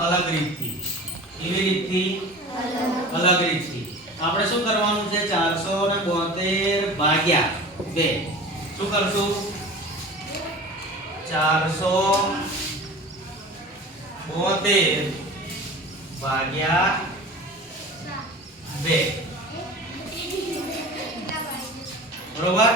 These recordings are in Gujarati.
અલગ રીતથી કેવી રીતથી અલગ રીતથી આપણે શું કરવાનું છે 472 ભાગ્યા 2 શું કરશું 472 ભાગ્યા 2 બરોબર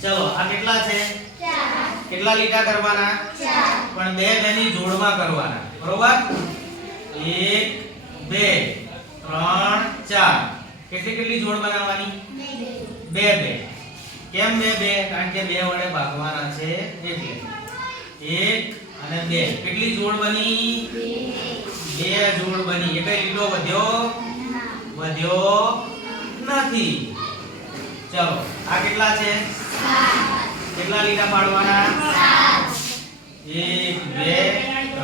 ચલો આ કેટલા છે 4 કેટલા લીટા કરવાના 4 પણ બે બેની જોડમાં કરવાના બરોબર 1 2 3 4 કેટલી કેટલી જોડ બનાવવાની 2 2 કેમ 2 2 કારણ કે 2 વડે ભાગવાના છે એટલે 1 અને 2 કેટલી જોડ બની 2 જોડ બની એક લીટો વધ્યો નથી ચલો આ કેટલા છે 7 કેટલા લીટા પાડવાના 7 1 2 3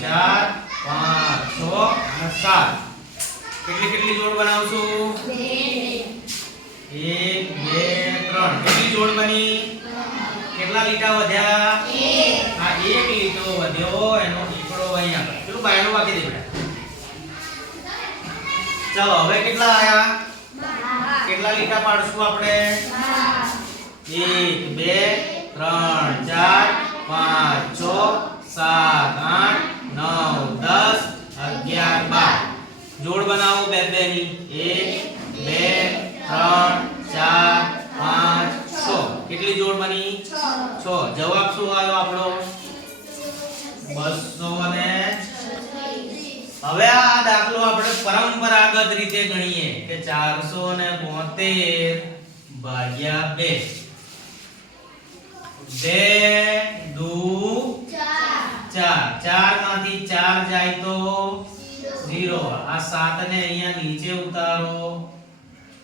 4 5 6 અને 7 કેટલી જોડ બનાવશું 2 1 2 3 કેટલી જોડ બની કેટલા લીટા વધ્યા 1 આ એક લીટો વધ્યો એનો એકડો અહીંયા પેલું બાયણું બાકી દે બેટા ચલો હવે કેટલા આયા કેટલા લીટા પાડશું આપણે 1 2 3 4 5 6 7 8 9 10 11 12 જોડ બનાવો બે બે ની 1 2 3 4 5 6 કેટલી જોડ બની 6 જવાબ શું આવ્યો આપણો 236 હવે આ દાખલો આપણે પરંપરાગત રીતે ગણીએ કે 472 ભાગ્યા 2 2 દુ 4 4 માંથી 4 જાય તો 0 આ 7 ને અહીંયા નીચે ઉતારો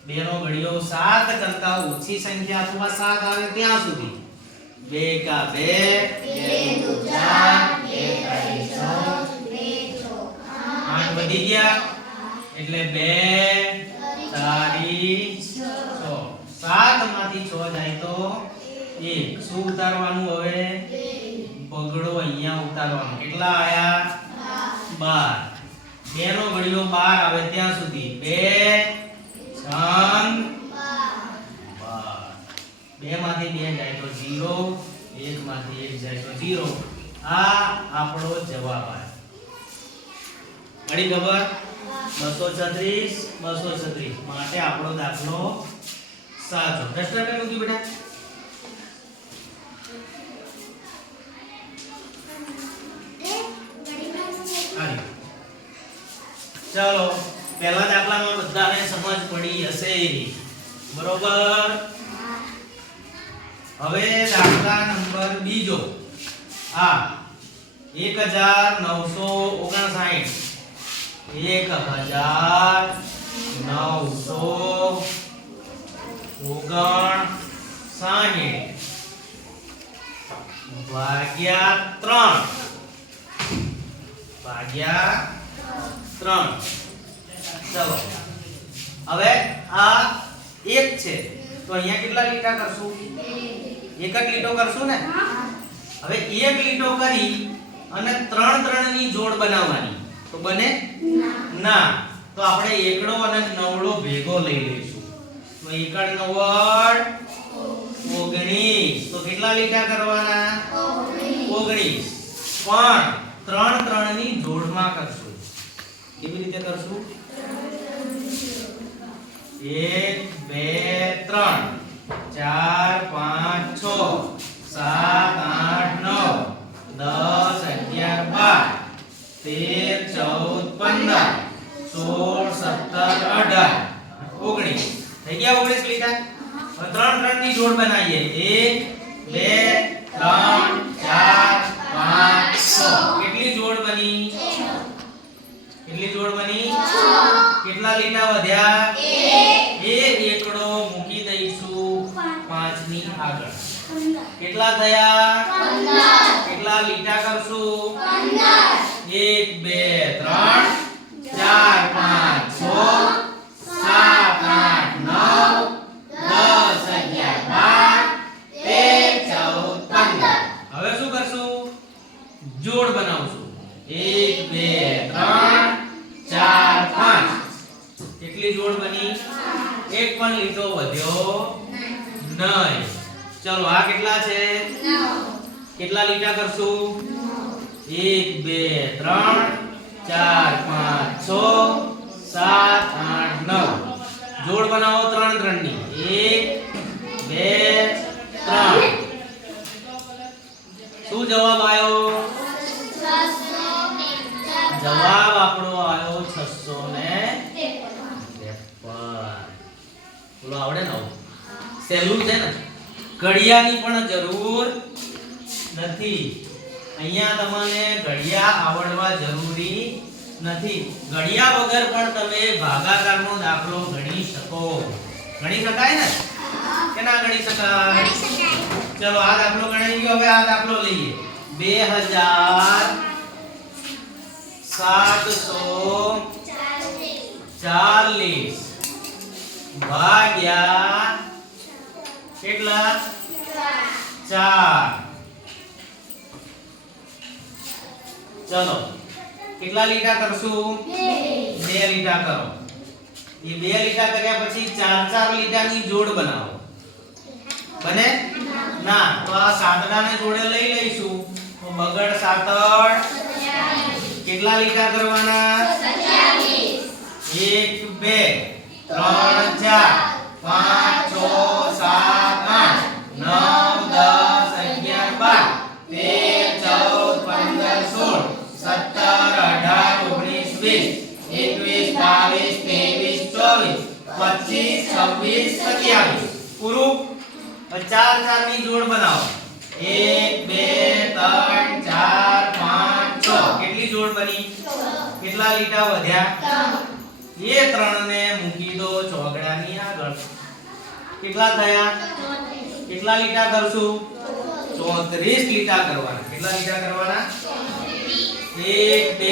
બે નો ઘડિયો 7 કરતા ઓછી સંખ્યા અથવા 7 આવે ત્યાં સુધી 2 કા 2 2 દુ 4 1 કા 6 8 વધી ગયા એટલે 2 તારી 6 7 માંથી 6 જાય તો 1 શું ઉતારવાનું હવે પગડો અહીંયા ઉતારવાનો કેટલા આયા 12 બે નો ઘડિયો 12 આવે ત્યાં સુધી 2 6 12 બે માંથી 2 જાય તો 0 1 માંથી 1 જાય તો 0 આ આપણો જવાબ આવ્યો મળી ખબર 236 236 માટે આપણો દાખલો સાચો ડસ્ટર પે મૂકી બેટા ચલો પહેલા દાખલામાં બધાને સમજ પડી હશે બરોબર હવે દાખલા નંબર બીજો આ 1959 ભાગ્યા 3 ચલો હવે આ 1 છે તો અહીંયા કેટલા લીટા કરશું એક જ લીટો કરશું ને હવે એક લીટો કરી અને 3 3 ની જોડ બનાવવાની તો બને ના તો આપણે એકડો અને નવડો ભેગો લઈ લઈશું તો એકડ નવડ 19 તો કેટલા લીટા કરવાના 19 પણ 3 3 ની જોડમાં કરશું કેવી રીતે કરશું 1 2 3 4 5 6 7 8 9 10 11 12 13 14 15 16 17 18 19 થઈ ગયા 19 લીટા હવે 3 3 ની જોડ બનાવીએ 1 2 3 4 5 6 કેટલી જોડ બની કેટલી જોડ બની 6 કેટલા લીટા વધ્યા 1 એકડો મૂકી દઈશું 5 ની આગળ કેટલા થયા 15 કેટલા લીટા કરશું 15 1 2 3 4 5 6 7 8 9 10 11 12 13 14 15 હવે શું કરશું જોડ બનાવશું 1 જોડ બની? એક પણ લીટો વધ્યો નહીં. ચલો આ કેટલા છે? 9. કેટલા લીટા કરશું? 1 2 3 4 5 6 7 8 9. જોડ બનાવો 3 3 ની. 1 2 3. શું જવાબ આવ્યો? જવાબ આપણો આવ્યો 653. બોલો આવડે ને? સહેલું છે ને? ઘડિયાની પણ જરૂર નથી. અહીંયા તમને ઘડિયા આવડવા જરૂરી નથી. ઘડિયા વગર પણ તમે ભાગાકારનો દાખલો ગણી શકો. ગણી શકાય ને? કે ના ગણી શકાય? ચલો આ દાખલો ગણાઈ ગયો. હવે આ દાખલો લઈએ. 2740 ભાગ્યા કેટલા? 4. ચલો કેટલા લીટા કરશું? 2 લીટા કરો. એ 2 લીટા કર્યા પછી 4 લીટાની જોડ બનાવો. બને? ના તો આ સાતડાને જોડે લઈ લઈશું. તો બગડ સાતડ કેટલા લીટા કરવાના? 1 2 3 4 5 6 7 8 9 10 11 12 13 14 15 16 17 18 19 20 21 22 23 24 25 26 27 પૂરું. 4 ની જોડ બનાવો. 1 2 3 4 5 6. કેટલી જોડ બની? કેટલા લીટા વધ્યા? એ 3 ને મૂકી દો ચોગડાની આગળ. કેટલા થયા? કેટલા લીટા કરશું? 34 લીટા કરવાના. કેટલા લીટા કરવાના? 1 2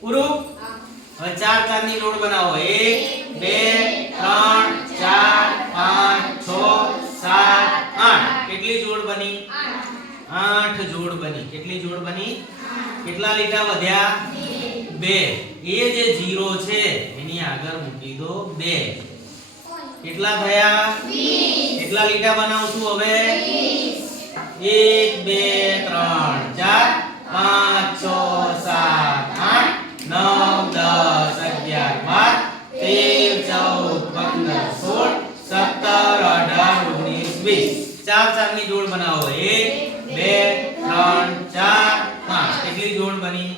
પૂરું. હવે 4 ની જોડ બનાવો. 1 2 3 4 5 6 7 8. કેટલી જોડ બની? 8 જોડ બની. કેટલી જોડ બની? કેટલા લીટા વધ્યા? 2. એ જે 0 છે એની આગળ મૂકી દો 2. કેટલા થયા? 20. કેટલા લીટા બનાવશું હવે? 1 2 3 4 5 6 7 8 9 10 11 12 13 14 15 16 17 18 19 20. 4 ની જોડ બનાવો. 1 2 3 4 5. કેટલી જોડ બની?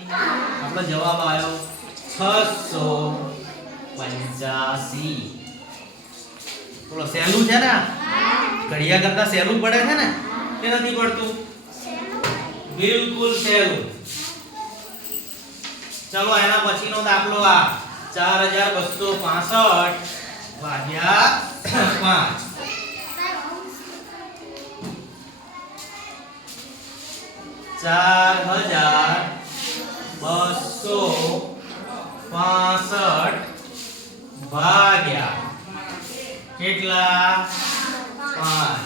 આપણો જવાબ આવ્યો 685. થોડો સહેલું છે ને? ઘડિયા કરતા સહેલું પડે છે ને? કે નથી પડતું? બિલકુલ સહેલું. ચલો એના પછીનો દાખલો આ 4265 ભાગ્યા 5. 4265 ભાગ્યા કેટલા? 5.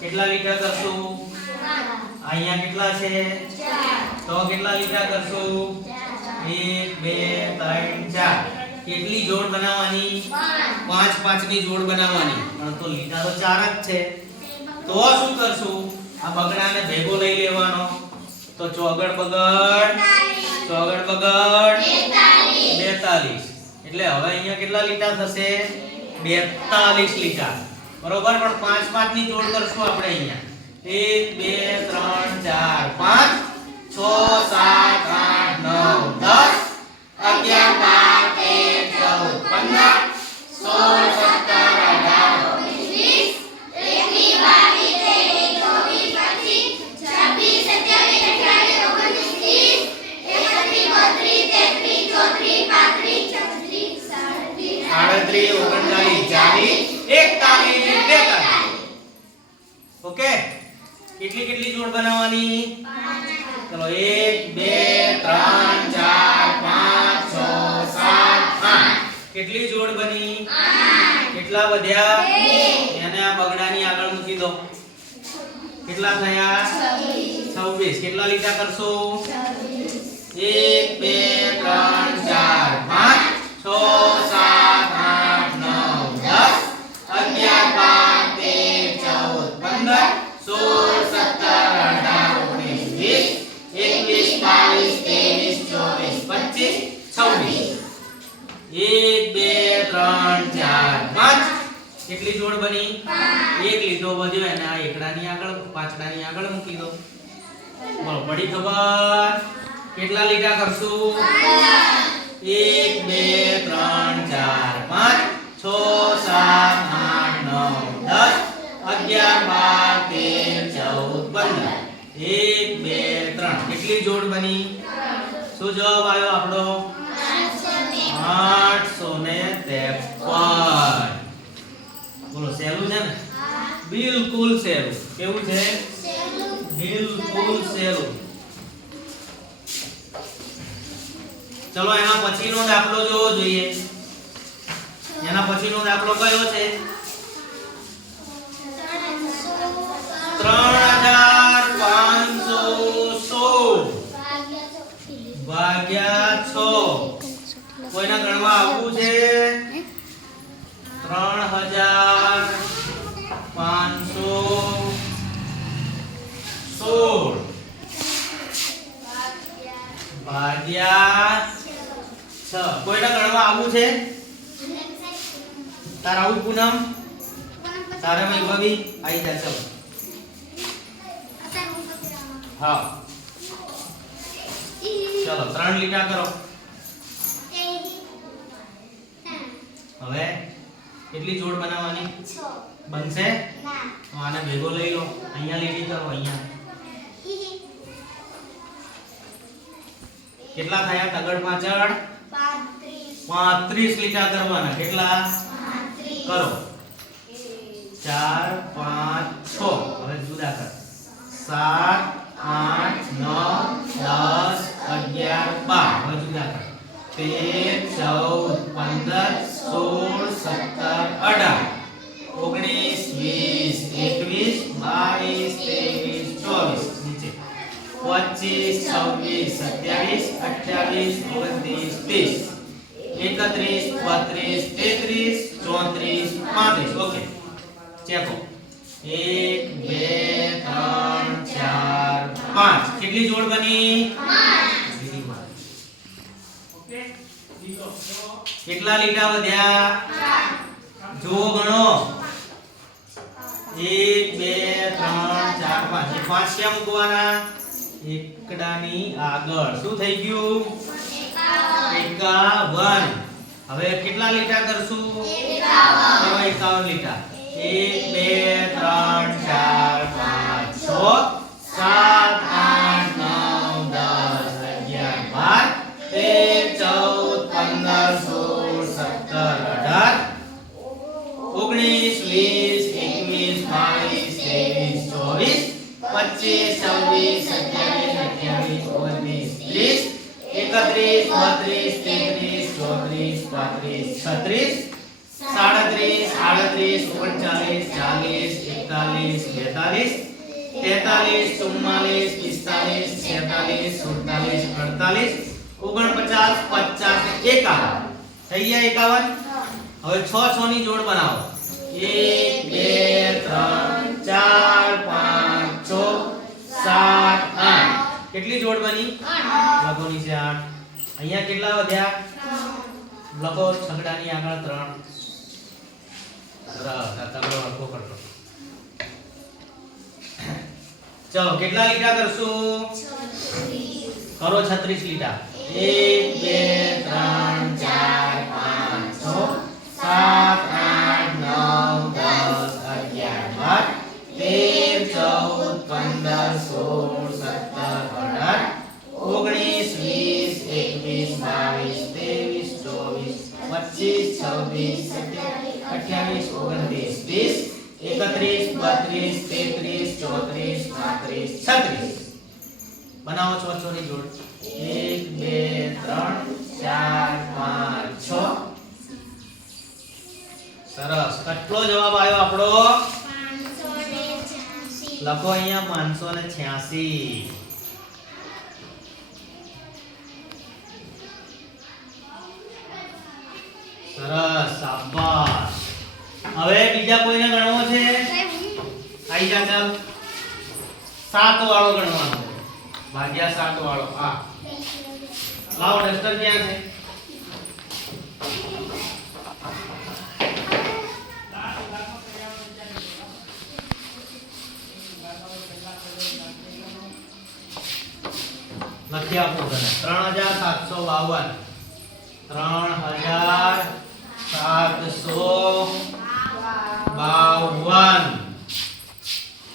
કેટલા લીટા કરશું? અહીંયા કેટલા છે? 4. તો કેટલા લીટા કરશું? 1 2 3 4. કેટલી જોડ બનાવવાની? 5 ની જોડ બનાવવાની. પણ તો લીટા તો 4 જ છે. તો શું કરશું? આ બગડાને ભેગો લઈ લેવાનો. તો ચોગડ બગડ 42. એટલે હવે અહીંયા કેટલા લીટા થશે? 42 લીટા. બરોબર. પણ 5 ની જોડ કરશું આપણે અહીંયા. 1 2 3 4 5 6 7 8 9 10 ઓકે. કેટલી જોડ બનાવવાની? ચલો 1 2 3 4 5 6 7 8 કેટલી જોડ બની 8 કેટલા વધ્યા 2 એને આ બગડાની આગળ મૂકી દો કેટલા થયા 26 કેટલા લીટા કરશો 1 2 3 4 5 6 7 8 9 10 11 12 કેટલી જોડ બની 5 એક લીધો વધ્યો એને આ એકડાની આગળ પાછડાની આગળ મૂકી દો બોલો પડી ખબર કેટલા લીટા કરશું 1 2 3 4 5 6 7 8 9 10 11 12 13 14 15 1 2 3 કેટલી જોડ બની શું જવાબ આવ્યો આપણો 853 બોલો સહેલું છે ને બિલકુલ સહેલું કેવું છે બિલકુલ સહેલું ચલો એના પછીનો દાખલો જોવો જોઈએ એના પછીનો દાખલો કયો છે 3516 ભાગ્યા 6 કોઈના ગણવા આવવું છે 3516 ભાગ્યા 6 કોઈના ગણવા આવવું છે તાર આવું પૂનમ તારે વૈભવી આવી જા ચલો હા ચલો 3 લીટા કરો હવે કેટલી જોડ બનાવવાની 6 બનશે ના તો આને ભેગો લઈ લો અહીંયા લીટી કરો અહીંયા કેટલા થયા તગડ પાછળ 35 લીટા કરવાના કેટલા 35 કરો 4 5 6 હવે જુદા કર 7 8 9 10 11 12 હવે જુદા કર 13 14 15 16 17 18 19 20 21 27 28 29 30 31 32 33 34 35 ઓકે ચેકો 1 2 3 4 5 કેટલી જોડ બની 5 ઓકે કેટલા લીટા વધ્યા 4 જો ગણો 1 2 3 4 5 5 ક્યાં મૂકવાના એકડાની આગળ શું થઈ ગયું 51 હવે કેટલા લીટા કરશું 51 લીટા 1 2 3 4 5 6 7 8 થઈ ગયા 51 હવે 6 6 ની જોડ બનાવો 1 2 3 4 5 6 7 8 કેટલી જોડ બની 8 લખો નીચે 8 અહીંયા કેટલા વધ્યા લખો છગડાની આગળ 3 તગડો લખો કરતો ચલો કેટલા લીટા કરશું 36 કરો 36 લીટા 1 2 3 4 5 6 7 8 9 10 11 12 13 14 15 16 17 18 19 20 21 32 33 34 35 36 હવે બનાવો 6 ની જોડ 1 2 3 4 5 6 સરસ કેટલો જવાબ આવ્યો આપણો 586 લખો અહીંયા 586 સરસ શાબાશ હવે બીજા કોઈને ગણવો છે આઈ જા ચાલ 7 વાળો ગણવાનો ભાગ્યા 7 વાળો આ લાવો ડસ્ટર ક્યાં છે લખી આપો તને 3752 3752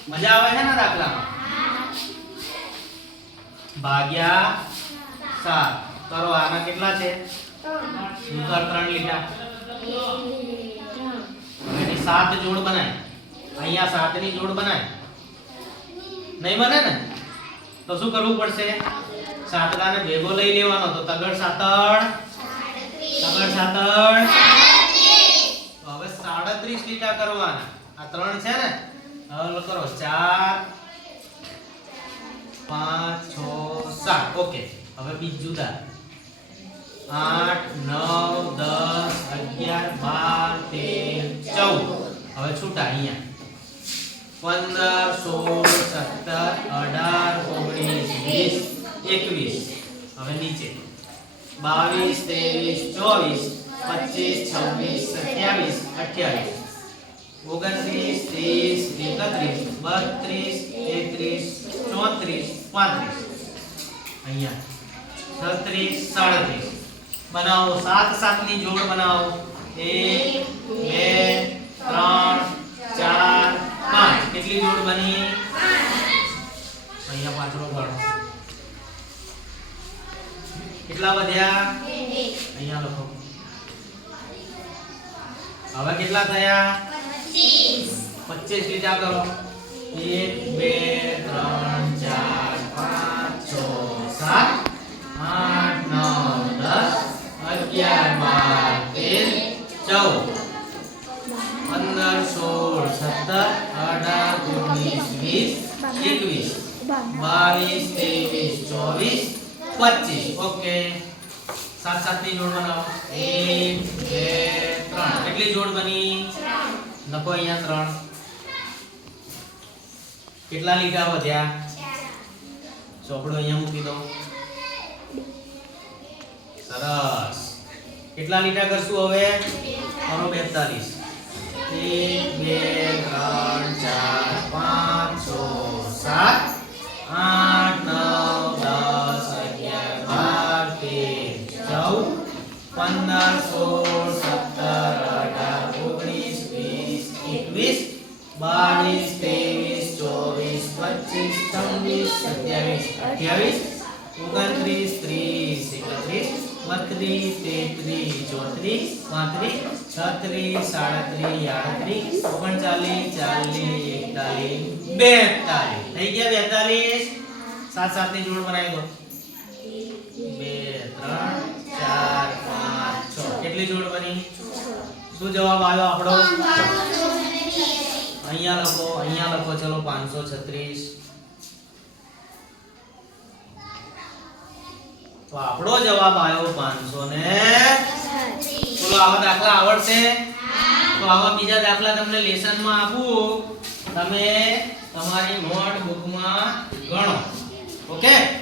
મજા આવે છે ને દાખલામાં ભાગ્યા 7 કરો આના કેટલા છે 3 લીટા એની 7 જોડ બનાય અહીંયા 7 ની જોડ બનાય નહીં બને ને તો શું કરવું પડશે સાતડાને ભેગો લઈ લેવાનો તો તગડ સાતડ હવે 37 લીટા કરવાના આ 3 છે ને હવે કરો 4 5 6 7 ઓકે હવે બીજ જુદા 8 9 10 11 12 13 14 હવે છૂટા અહીંયા 15 16 17 18 19 20 21 હવે નીચે 22 23 24 25 26 27 28 29 30 31 32 33 34 35 અહીંયા 36 37 બનાવો 7 7 ની જોડ બનાવો 1 2 3 4 5 કેટલી જોડ બની 5 અહીંયા પાછળનો ગણો કેટલા વધ્યા 2 અહીંયા લખો હવે કેટલા થયા 25 લીટા કરો 1 2 3 4 5 6 7 8 9 10 11 12 13 14 15 16 17 18 19 20 21 22 23 24 25 ઓકે 7 7 ની જોડ બનાવો 1 2 3 કેટલી જોડ બની 3 લખો અહીંયા 3 કેટલા લીટા વધ્યા 4 ચોપડો અહીંયા મૂકી દો સરસ કેટલા લીટા કરશું હવે કરો 42 1 2 3 4 5 6 7 8 થઈ ગયા 42 સાત સાત ની જોડ બનાવી દો 2 3 4 5 6 કેટલી જોડ બની શું જવાબ આવ્યો આપણો અહીંયા લખો ચલો 536 તો આપણો જવાબ આવ્યો 536 બોલો આવા દાખલા આવડશે તો આવા બીજા દાખલા તમને લેસનમાં આપું તમે તમારી નોટબુકમાં ગણો ઓકે